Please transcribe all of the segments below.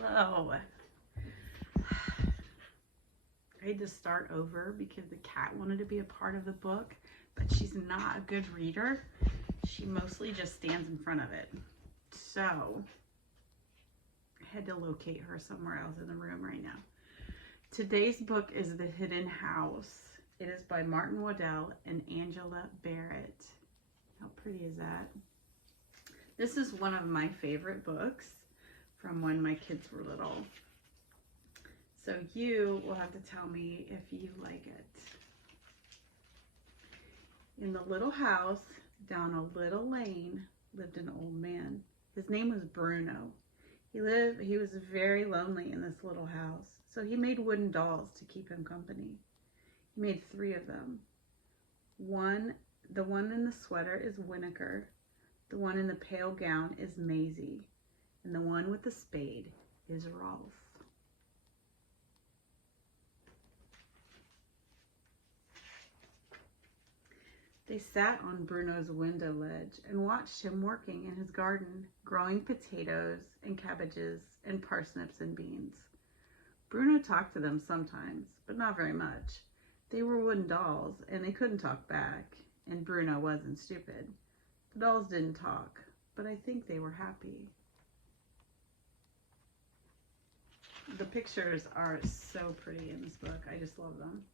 Hello. I had to start over because the cat wanted to be a part of the book, but she's not a good reader. She mostly just stands in front of it. So I had to locate her somewhere else in the room right now. Today's book is The Hidden House. It is by Martin Waddell and Angela Barrett. How pretty is that? This is one of my favorite books from when my kids were little. So you will have to tell me if you like it. In the little house down a little lane lived an old man. His name was Bruno. He was very lonely in this little house, so he made wooden dolls to keep him company. He made 3 of them. The one in the sweater is Winokur, the one in the pale gown is Maisie, and the one with the spade is Rolf. They sat on Bruno's window ledge and watched him working in his garden, growing potatoes and cabbages and parsnips and beans. Bruno talked to them sometimes, but not very much. They were wooden dolls, and they couldn't talk back, and Bruno wasn't stupid. The dolls didn't talk, but I think they were happy. The pictures are so pretty in this book. I just love them.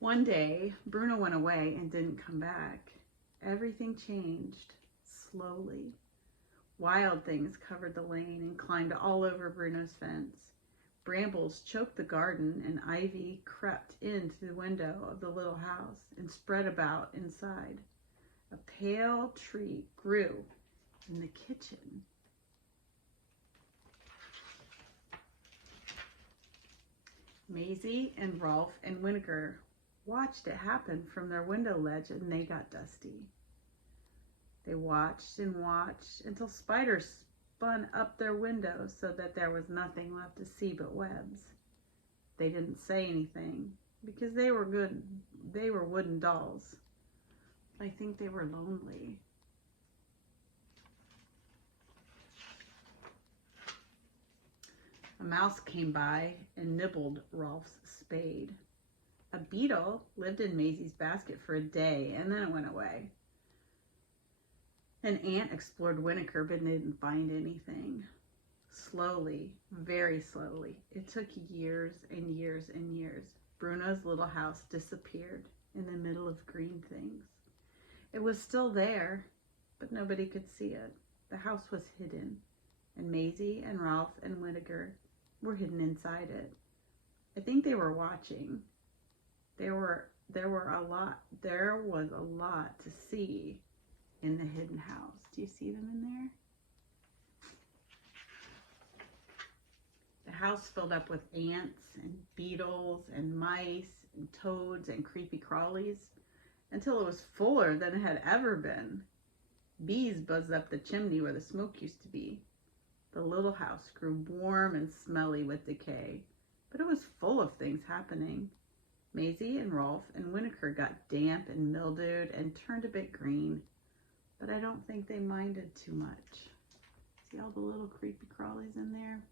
One day, Bruno went away and didn't come back. Everything changed, slowly. Wild things covered the lane and climbed all over Bruno's fence. Brambles choked the garden, and ivy crept into the window of the little house and spread about inside. A pale tree grew in the kitchen. Maisie and Rolf and Winokur watched it happen from their window ledge, and they got dusty. They watched and watched until spiders spun up their windows so that there was nothing left to see but webs. They didn't say anything because they were good. They were wooden dolls. I think they were lonely. A mouse came by and nibbled Rolf's spade. A beetle lived in Maisie's basket for a day, and then it went away. An ant explored Winokur, but didn't find anything. Slowly, very slowly, it took years and years and years. Bruno's little house disappeared in the middle of green things. It was still there, but nobody could see it. The house was hidden, and Maisie and Rolf and Winokur were hidden inside it. I think they were watching. There was a lot to see in the hidden house. Do you see them in there? The house filled up with ants and beetles and mice and toads and creepy crawlies until it was fuller than it had ever been. Bees buzzed up the chimney where the smoke used to be. The little house grew warm and smelly with decay, but it was full of things happening. Maisie and Rolf and Winokur got damp and mildewed and turned a bit green, but I don't think they minded too much. See all the little creepy crawlies in there?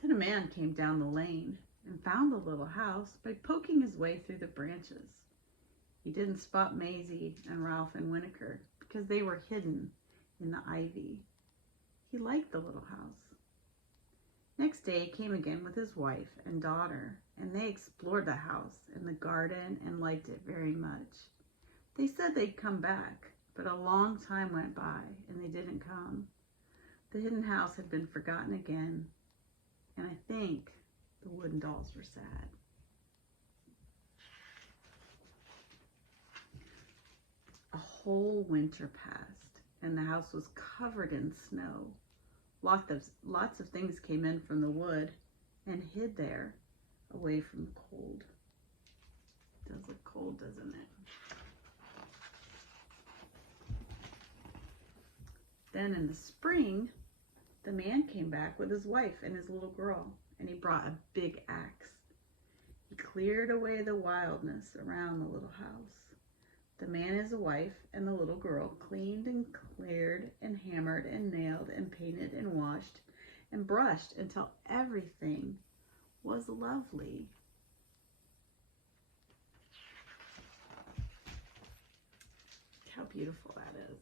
Then a man came down the lane and found the little house by poking his way through the branches. He didn't spot Maisie and Rolf and Winokur because they were hidden in the ivy. He liked the little house. Next day he came again with his wife and daughter, and they explored the house and the garden and liked it very much. They said they'd come back, but a long time went by and they didn't come. The hidden house had been forgotten again, and I think the wooden dolls were sad. A whole winter passed, and the house was covered in snow. Lots of things came in from the wood and hid there, away from the cold. It does look cold, doesn't it? Then in the spring, the man came back with his wife and his little girl, and he brought a big axe. He cleared away the wildness around the little house. The man and his wife and the little girl cleaned and cleared and hammered and nailed and painted and washed and brushed until everything was lovely. Look how beautiful that is.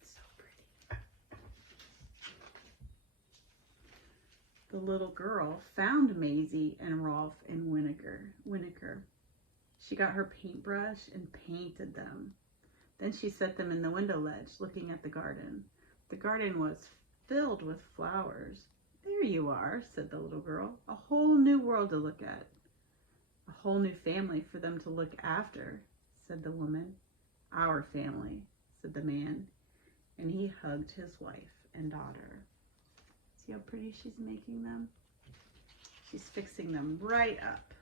It's so pretty. The little girl found Maisie and Rolf and Winokur. She got her paintbrush and painted them. Then she set them in the window ledge, looking at the garden. The garden was filled with flowers. There you are, said the little girl. A whole new world to look at. A whole new family for them to look after, said the woman. Our family, said the man. And he hugged his wife and daughter. See how pretty she's making them? She's fixing them right up.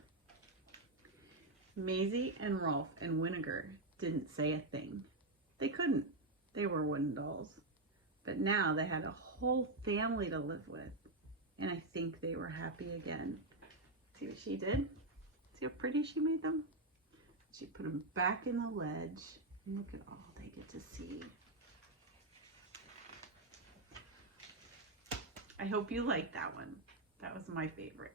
Maisie and Rolf and Winokur didn't say a thing. They couldn't. They were wooden dolls. But now they had a whole family to live with. And I think they were happy again. See what she did? See how pretty she made them? She put them back in the ledge. And look at all they get to see. I hope you liked that one. That was my favorite.